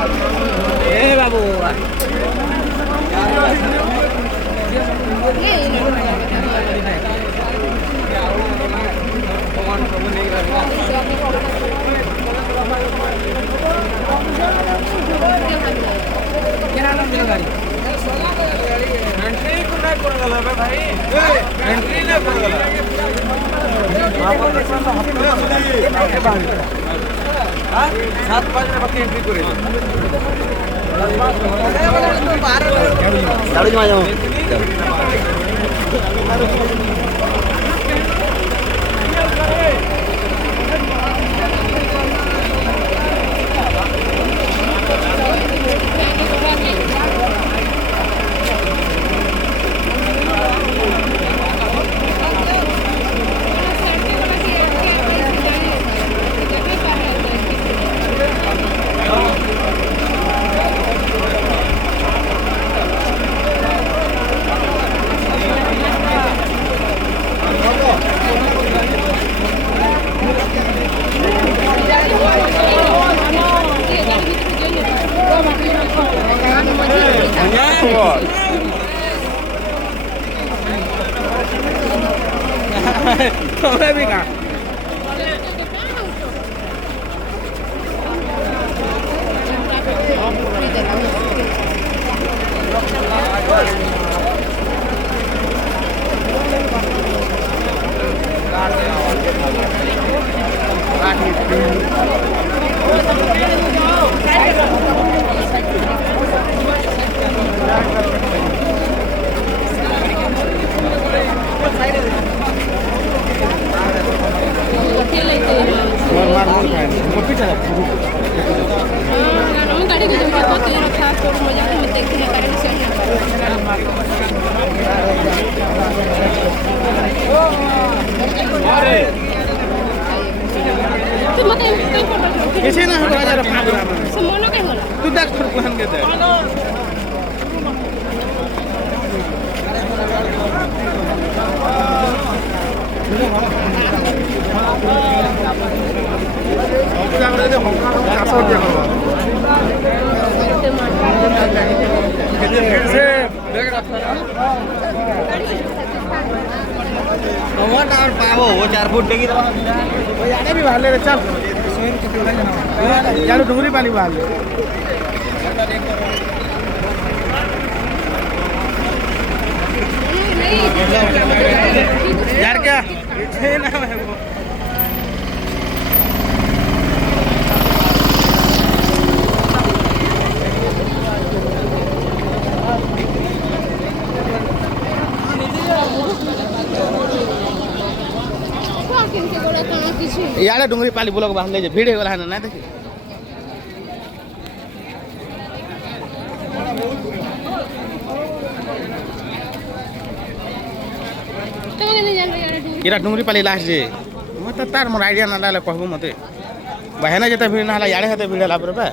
ए बाबू सात पाँच बाकी एंट्री करे Thôi biết à किसी ना हो हजार समोनो के होला तू देख थोड़ प्लान के दे वो 4 फुट देगी तो भी बाहर ले चल यार डूंगरी पानी बाहर ले यार क्या नाम है वो यार डूंगरी पाली ब्लॉक बाहर ले भीड़ होगा ना देखिए इरा डूंगरी पाली लास्ट जे मत तार मोर आइडिया ना लाले कहबो मते बहना जते भीड़ ना हाला याडे हते भीड़ ला पर बा